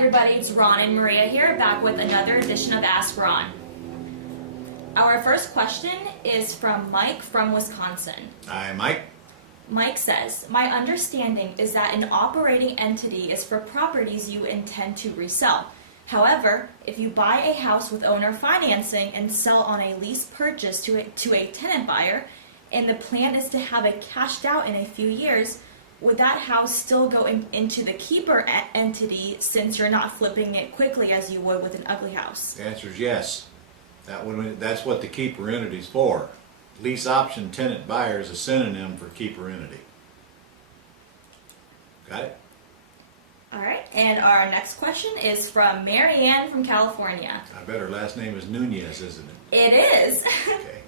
everybody, it's Ron and Maria here, back with another edition of Ask Ron. Our first question is from Mike from Wisconsin. Hi, Mike. Mike says, my understanding is that an operating entity is for properties you intend to resell. However, if you buy a house with owner financing and sell on a lease purchase to a tenant buyer, and the plan is to have it cashed out in a few years, would that house still go into the keeper entity since you're not flipping it quickly as you would with an ugly house? The answer is yes. That's what the keeper entity is for. Lease option tenant buyer is a synonym for keeper entity. Got it? All right, and our next question is from Marianne from California. I bet her last name is Nunez, isn't it? It is. Okay.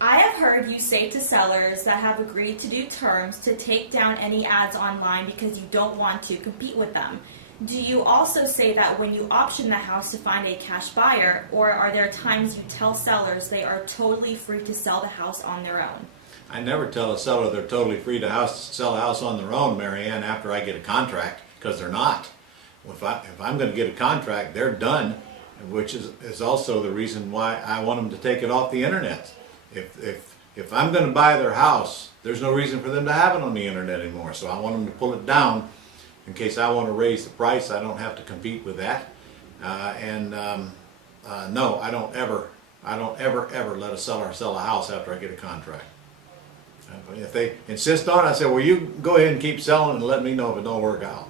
I have heard you say to sellers that have agreed to do terms to take down any ads online because you don't want to compete with them. Do you also say that when you option the house to find a cash buyer, or are there times you tell sellers they are totally free to sell the house on their own? I never tell a seller they're totally free to sell a house on their own, Marianne, after I get a contract, because they're not. If I'm going to get a contract, they're done, which is also the reason why I want them to take it off the internet. If I'm going to buy their house, there's no reason for them to have it on the internet anymore. So I want them to pull it down in case I want to raise the price. I don't have to compete with that. No, I don't ever let a seller sell a house after I get a contract. If they insist on it, I say, well, you go ahead and keep selling and let me know if it don't work out.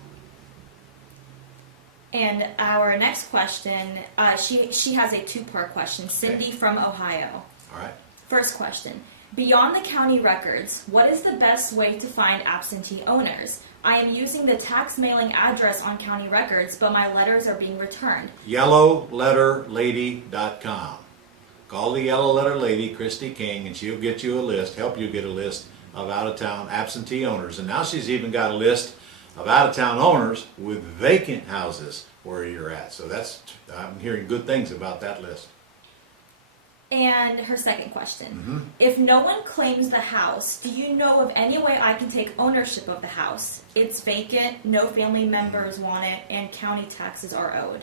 And our next question, she has a two-part question. Cindy from Ohio. All right. First question. Beyond the county records, what is the best way to find absentee owners? I am using the tax mailing address on county records, but my letters are being returned. YellowLetterLady.com. Call the Yellow Letter Lady, Christy King, and she'll get you a list, help you get a list of out-of-town absentee owners. And now she's even got a list of out-of-town owners with vacant houses where you're at. So I'm hearing good things about that list. And her second question. If no one claims the house, do you know of any way I can take ownership of the house? It's vacant, no family members want it, and county taxes are owed.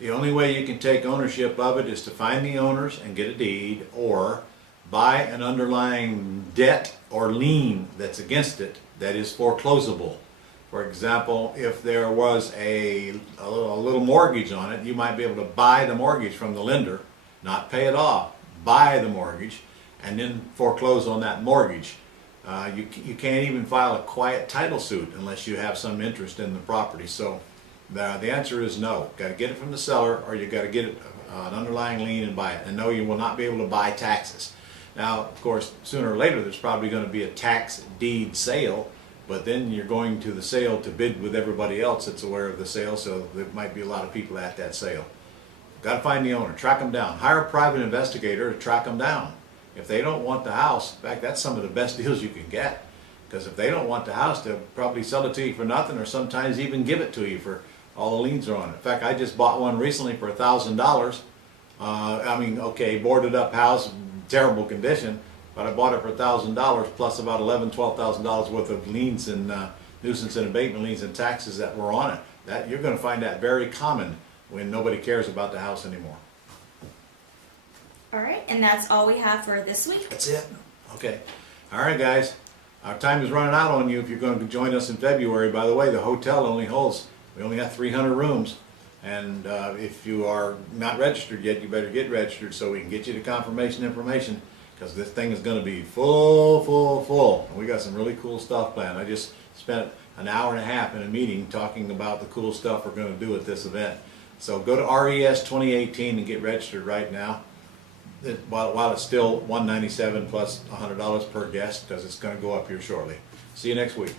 The only way you can take ownership of it is to find the owners and get a deed, or buy an underlying debt or lien that's against it that is foreclosable. For example, if there was a little mortgage on it, you might be able to buy the mortgage from the lender, not pay it off, buy the mortgage, and then foreclose on that mortgage. You can't even file a quiet title suit unless you have some interest in the property. So the answer is no. Got to get it from the seller, or you got to get an underlying lien and buy it. And no, you will not be able to buy taxes. Now, of course, sooner or later there's probably going to be a tax deed sale, but then you're going to the sale to bid with everybody else that's aware of the sale, so there might be a lot of people at that sale. Got to find the owner, track them down. Hire a private investigator to track them down. If they don't want the house, in fact, that's some of the best deals you can get. Because if they don't want the house, they'll probably sell it to you for nothing, or sometimes even give it to you for all the liens are on it. In fact, I just bought one recently for $1,000. Boarded up house, terrible condition, but I bought it for $1,000 plus about $11,000–12,000 worth of liens and nuisance and abatement liens and taxes that were on it. You're going to find that very common when nobody cares about the house anymore. All right, and that's all we have for this week. That's it. Okay. All right, guys. Our time is running out on you if you're going to join us in February. By the way, the hotel we only got 300 rooms. And if you are not registered yet, you better get registered so we can get you the confirmation information, because this thing is going to be full. And we got some really cool stuff planned. I just spent an hour and a half in a meeting talking about the cool stuff we're going to do at this event. So go to RES 2018 and get registered right now, while it's still $197 plus $100 per guest, because it's going to go up here shortly. See you next week.